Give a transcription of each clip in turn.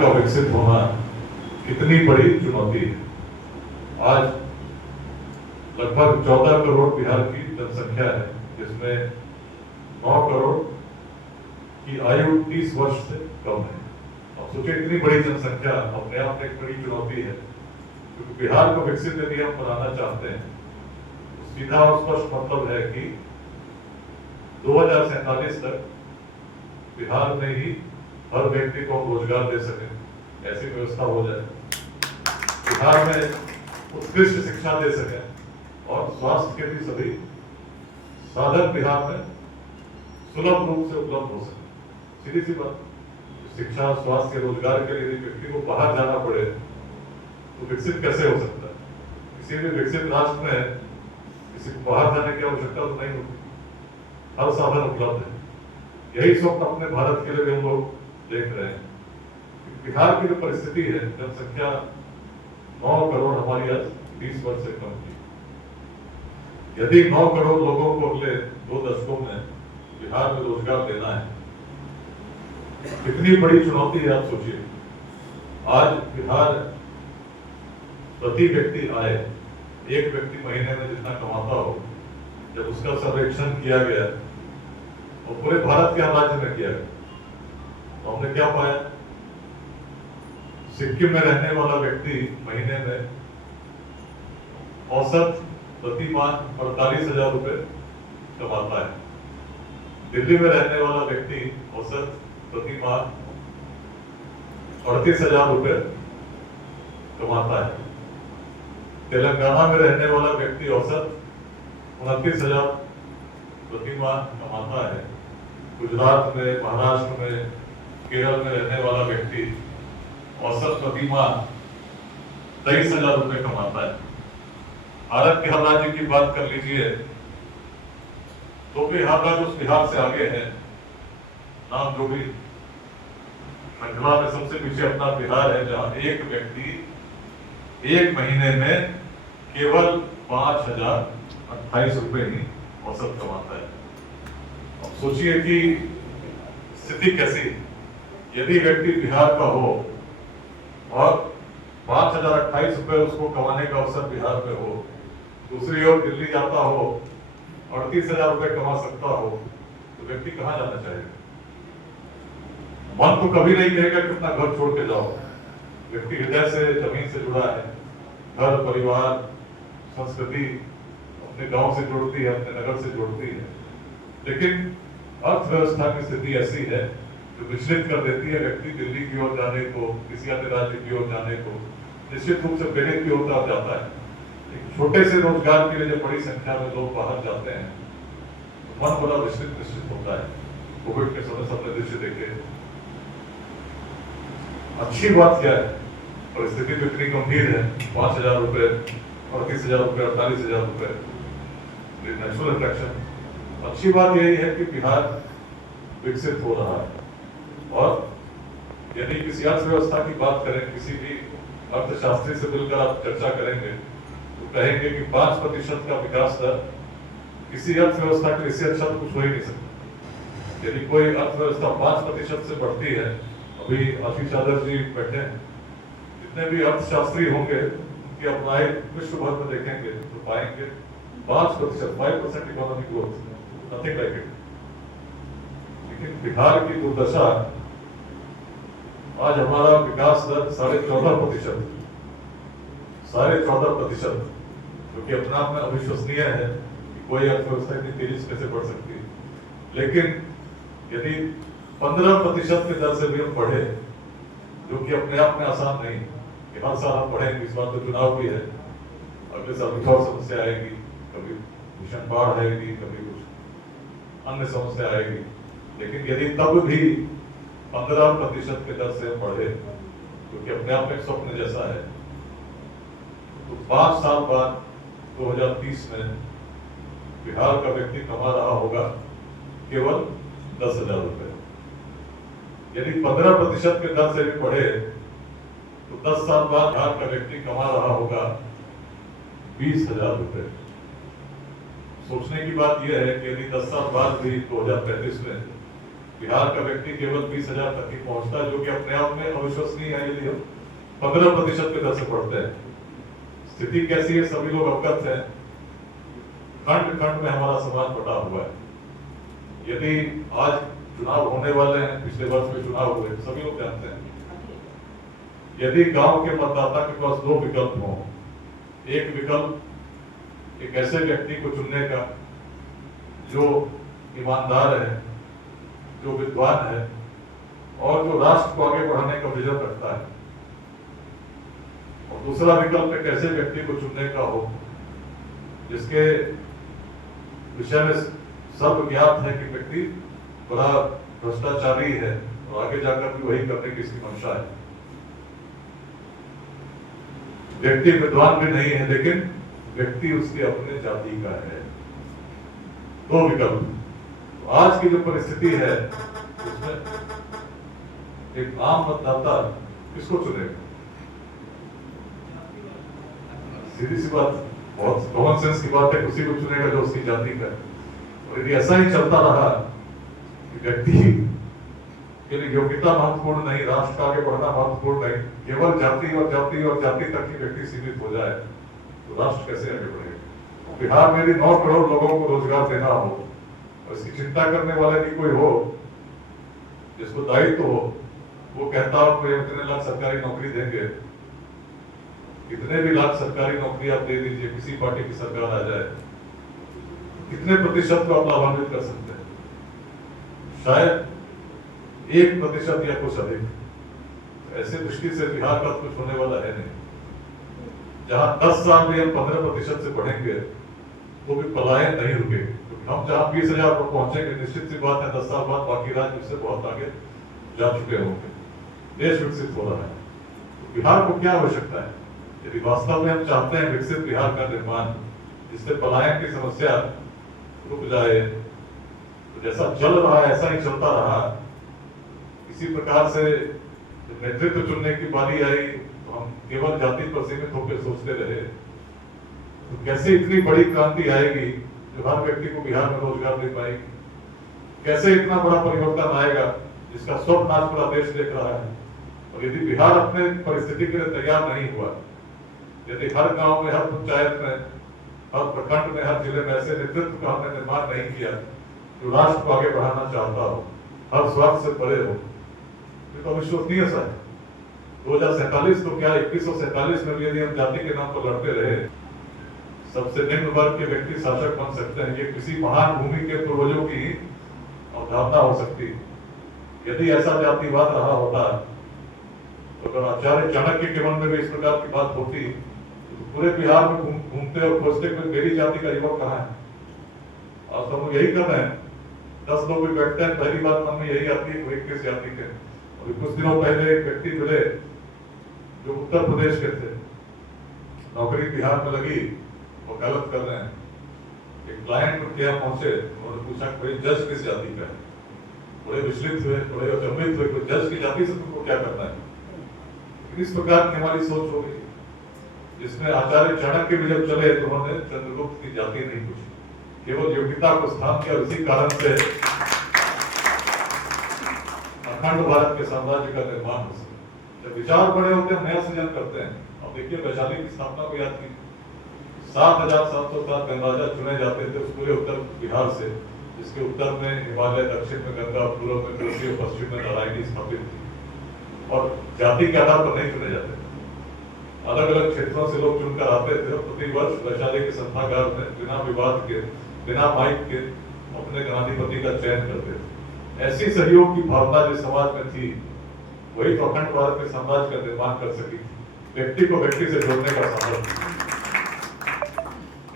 का विकसित होना कितनी बड़ी चुनौती है। आज लगभग 14 करोड़ बिहार की जनसंख्या है, जिसमें 9 करोड़ की आयु 30 वर्ष से कम है। अब सोचिए, इतनी बड़ी जनसंख्या अपने आप में एक बड़ी चुनौती है, क्योंकि बिहार को विकसित यदि हम बनाना चाहते हैं तो सीधा और स्पष्ट मतलब है कि 2047 तक बिहार में ही हर व्यक्ति को रोजगार दे सके, ऐसी व्यवस्था हो जाए, बिहार में उत्कृष्ट शिक्षा दे सके और स्वास्थ्य के भी सभी साधन बिहार में सुलभ रूप से उपलब्ध हो सके। सीधी सी बात, शिक्षा, स्वास्थ्य, रोजगार के लिए व्यक्ति को बाहर जाना पड़े तो विकसित कैसे हो सकता है? किसी भी विकसित राष्ट्र में किसी को बाहर जाने की आवश्यकता तो नहीं होती, हर साधन उपलब्ध है। यही स्वप्न अपने भारत के लिए भी हम लोग देख रहे हैं। बिहार की जो परिस्थिति है, जनसंख्या 9 करोड़ हमारी आज 20 वर्ष से कम की। यदि 9 करोड़ लोगों को अगले 2 दशकों में बिहार में रोजगार देना है, कितनी बड़ी चुनौती है आप सोचिए। आज बिहार प्रति व्यक्ति आय, एक व्यक्ति महीने में जितना कमाता हो, जब उसका सर्वेक्षण किया गया और पूरे भारत के राज्य में किया गया तो हमने क्या पाया? सिक्किम में रहने वाला व्यक्ति महीने में औसत प्रति माह 48,000 रुपए कमाता है। दिल्ली में रहने वाला व्यक्ति औसत प्रति माह 38,000 रुपए कमाता है। तेलंगाना में रहने वाला व्यक्ति औसत 29,000 प्रति माह कमाता है। गुजरात में, महाराष्ट्र में, केरल में रहने वाला व्यक्ति औसत प्रति माह 23,000 रुपए कमाता है। भारत के हर राज्य की बात कर लीजिए तो भी हर राज्य उस बिहार से आगे है। नाम जो भी, श्रृंखला में सबसे पीछे अपना बिहार है, जहां एक व्यक्ति एक महीने में केवल 5,028 रुपए ही औसत कमाता है। अब सोचिए कि स्थिति कैसी। यदि व्यक्ति बिहार का हो और 5,028 रुपए उसको कमाने का अवसर बिहार में हो, दूसरी ओर दिल्ली जाता हो 38,000 रुपए कमा सकता हो, तो व्यक्ति कहां जाना चाहेगा? मन तो कभी नहीं कहेगा कि अपना घर छोड़ के जाओ। व्यक्ति हृदय से, जमीन से जुड़ा है। घर, परिवार, संस्कृति अपने गांव से जोड़ती है, अपने नगर से जोड़ती है। लेकिन अर्थव्यवस्था की स्थिति ऐसी है जो विचलित कर देती है व्यक्ति दिल्ली की ओर जाने को, किसी अन्य राज्य की ओर जाने को, निश्चित रूप से पीड़ित की ओर जाता है। एक छोटे से रोजगार के लिए जब बड़ी संख्या में लोग बाहर जाते हैं तो मन बड़ा विचलित निश्चित होता है। कोविड के समय सबने दृश्य देखे। अच्छी बात क्या है? परिस्थिति तो इतनी गंभीर है, 5,000 रुपए, 38,000 रुपए, 48,000 रुपए, नेचुरल अट्रैक्शन। अच्छी बात यही है कि बिहार विकसित हो रहा है। और यदि किसी अर्थव्यवस्था की बात करें, किसी भी अर्थशास्त्री से मिलकर आप चर्चा करेंगे तो कहेंगे कि 5% का विकास दर किसी अर्थव्यवस्था के लिए इससे अच्छा कुछ हो ही नहीं सकता। यदि कोई अर्थव्यवस्था 5% से बढ़ती है, अभी आशीष आदर्श जी बैठे हैं, जितने भी अर्थशास्त्री होंगे उनकी अपनाई विश्व भर में देखेंगे तो पाएंगे 5% economic growth, nothing like it. लेकिन बिहार की दुर्दशा, आज हमारा विकास दर 14.5%, 14.5%, जो कि अपने आप में अविश्वसनीय है कि कोई अर्थव्यवस्था इतनी तेजी से कैसे बढ़ सकती है। लेकिन यदि 15% की दर से भी हम बढ़े, जो कि अपने आप में आसान नहीं कि हर साल हम बढ़ेंगे, इस बार तो चुनाव भी है, अगले साल कुछ और समस्या आएगी, कभी भीषण बाढ़ आएगी, कभी कुछ अन्य समस्या आएगी। लेकिन यदि तब भी 15% के दर से हम बढ़े, जो कि अपने आप में एक स्वप्न जैसा है, तो 5 साल बाद 2030 में बिहार का व्यक्ति कमा रहा होगा केवल 10,000 रुपए। यदि 15% के दर से भी बढ़े तो 10 साल बाद बिहार का व्यक्ति कमा रहा होगा 20,000 रुपए। सोचने की बात यह है कि यदि 10 साल बाद भी 2035 में बिहार का व्यक्ति केवल 20,000 तक ही पहुंचता है, जो कि अपने आप में अविश्वसनीय है। यदि हम 15% के दर से बढ़ते हैं, स्थिति कैसी है सभी लोग अवगत हैं। खंड खंड में हमारा समाज बटा हुआ है। यदि आज चुनाव होने वाले हैं, पिछले वर्ष में चुनाव हुए, सभी लोग जानते हैं। यदि गांव के मतदाता के पास दो विकल्प हों, एक विकल्प एक ऐसे व्यक्ति को चुनने का जो ईमानदार है, जो विद्वान है और जो राष्ट्र को आगे बढ़ाने का विजन रखता है, और दूसरा विकल्प एक ऐसे व्यक्ति को चुनने का हो जिसके विषय में सब ज्ञात है कि व्यक्ति बड़ा भ्रष्टाचारी है और आगे जाकर भी वही करने की इसकी मंशा है। व्यक्ति विद्वान भी नहीं है, लेकिन व्यक्ति उसके अपने जाति का है। दो विकल्प। तो आज की जो परिस्थिति है उसमें एक आम मतदाता किसको चुनेगा? सीधी सी बात, बहुत कॉमन सेंस की बात है, उसी को चुनेगा जो उसकी जाति का है। और यदि ऐसा ही चलता रहा कि व्यक्ति के लिए योग्यता महत्वपूर्ण नहीं, राष्ट्र का आगे बढ़ना महत्वपूर्ण नहीं, केवल जाति और जाति और जाति तक ही व्यक्ति सीमित हो जाए, तो राष्ट्र कैसे आगे बढ़ेगा? बिहार में यदि 9 करोड़ लोगों को रोजगार देना हो और इसकी चिंता करने वाले भी कोई हो, जिसको दायित्व हो, वो कहता हो कि इतने लाख सरकारी नौकरी देंगे, कितने भी लाख सरकारी नौकरी आप दे दीजिए, किसी पार्टी की सरकार आ जाए, कितने प्रतिशत को आप लाभान्वित कर सकते हैं? शायद 1% या कुछ अधिक। ऐसे दृष्टि से बिहार का कुछ होने वाला है नहीं। जहां 10 साल में हम 15% से बढ़ेंगे तो भी पलायन नहीं रुकेगी, क्योंकि हम जहां 20,000 पर पहुंचेंगे, निश्चित सी बात है 10 साल बाद बाकी राज्य उससे बहुत आगे जा चुके होंगे। देश विकसित हो रहा है, तो बिहार को क्या आवश्यकता है? यदि वास्तव में हम चाहते हैं विकसित बिहार का निर्माण, जिससे पलायन की समस्या रुक जाए, तो जैसा चल रहा है ऐसा ही चलता रहा, इसी प्रकार से जब नेतृत्व चुनने की बारी आई तो हम केवल जाति पर सीमित होकर सोचते रहे, तो कैसे इतनी बड़ी क्रांति आएगी जो हर व्यक्ति को बिहार में रोजगार दे पाएगी? कैसे इतना बड़ा परिवर्तन आएगा जिसका स्वप्न आज पूरा देश देख रहा है? और यदि बिहार अपने परिस्थिति के लिए तैयार नहीं हुआ, यदि हर गांव में, हर पंचायत में, हर प्रखंड में, हर जिले में ऐसे नेतृत्व का हमने निर्माण नहीं किया जो राष्ट्र को आगे बढ़ाना चाहता हो, हर स्वार्थ से परे हो, तो अविश्वसनीय सा है। 2047 तो क्या, 2147 में भी यदि हम जाति के नाम पर लड़ते रहे, सबसे निम्न वर्ग के व्यक्ति शासक बन सकते हैं, ये किसी महान भूमि के पूर्वजों की अवधारणा हो सकती है। यदि ऐसा जातिवाद रहा होता, तो अगर आचार्य चाणक्य के मन में भी इस प्रकार की बात होती, तो पूरे बिहार में घूमते और खोजते कि मेरी जाति का युवक कहाँ है। आज तो हम यही कर रहे हैं, 10 लोग भी बैठते हैं, पहली बात मन में यही आती है कि किस जाति के। और कुछ दिनों पहले एक व्यक्ति मिले जो उत्तर प्रदेश के थे, नौकरी बिहार में लगी, वकालत कर रहे हैं। एक क्लाइंट उनके यहाँ पहुंचे, उन्होंने पूछा कोई जज किस जाति का है? बड़े विचलित हुए, बड़े अचंभित हुए, कोई जज की जाति से तुमको क्या करना है? इस प्रकार की हमारी सोच हो गई, जिसमें आचार्य चाणक्य भी जब चले तो उन्होंने चंद्रगुप्त की जाति नहीं पूछी, केवल योग्यता को स्थान दिया। इसी कारण से अखंड भारत के साम्राज्य का निर्माण हो सके। जब विचार बड़े होते हैं, नया सृजन करते हैं। अब देखिए वैशाली की स्थापना को याद कीजिए, 7,707 गणराजा चुने जाते थे उस पूरे उत्तर बिहार से, जिसके उत्तर में हिमालय, दक्षिण में गंगा, पूर्व में तुलसी और पश्चिम में नारायणी स्थापित थी। और जाति के आधार पर नहीं चुने जाते, अलग अलग क्षेत्रों से लोग चुनकर आते थे और प्रतिवर्ष वैशाली के संस्थागार में बिना विवाद के, बिना माइक के अपने गणाधिपति का चयन करते थे। ऐसी सहयोग की भावना जिस समाज में थी, वही तो अखंड भारत के साम्राज्य का निर्माण कर सकी थी। व्यक्ति को व्यक्ति से जोड़ने का सामर्थ्य,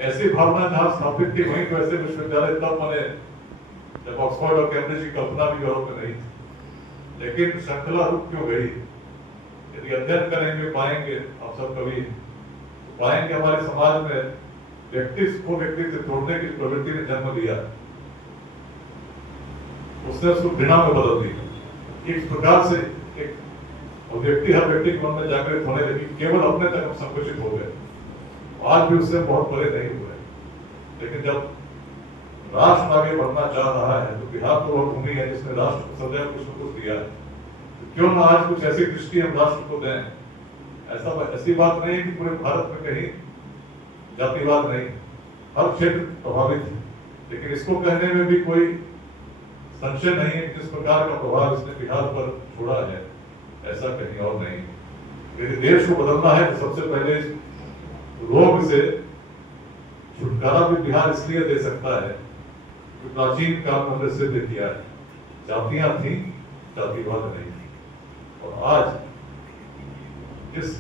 ऐसी भावना जहां स्थापित थी, वहीं तो ऐसे विश्वविद्यालय तब बने जब ऑक्सफोर्ड और कैम्ब्रिज की कल्पना भी यूरोप में नहीं थी। लेकिन श्रृंखला रुक क्यों गई? यदि अध्ययन करेंगे पाएंगे, आप सब कभी पाएंगे हमारे समाज में व्यक्ति को व्यक्ति से जोड़ने की प्रवृत्ति ने जन्म लिया, उसने उसको घृणा में बदल दी। एक प्रकार से एक व्यक्ति हर व्यक्ति के मन में जागृत होने लगी, केवल अपने तक हम संकुचित हो गए। आज भी उससे बहुत बड़े नहीं हुए, लेकिन जब राष्ट्र आगे बढ़ना चाह रहा है तो बिहार तो वह भूमि है जिसने राष्ट्र को सदैव कुछ न कुछ दिया है, तो क्यों ना आज कुछ ऐसी दृष्टि हम राष्ट्र को दें। ऐसी बात नहीं है कि पूरे भारत में कहीं जातिवाद नहीं, हर क्षेत्र प्रभावित है, लेकिन इसको कहने में भी कोई संशय नहीं है कि जिस प्रकार का प्रभाव इसने बिहार पर छोड़ा है ऐसा कहीं और नहीं। यदि देश को बदलना है तो सबसे पहले इस रोग से छुटकारा भी बिहार इसलिए दे सकता है कि प्राचीन काल में हमने सिद्ध किया है, जातियां थी, जातिवाद नहीं थी। और आज जिस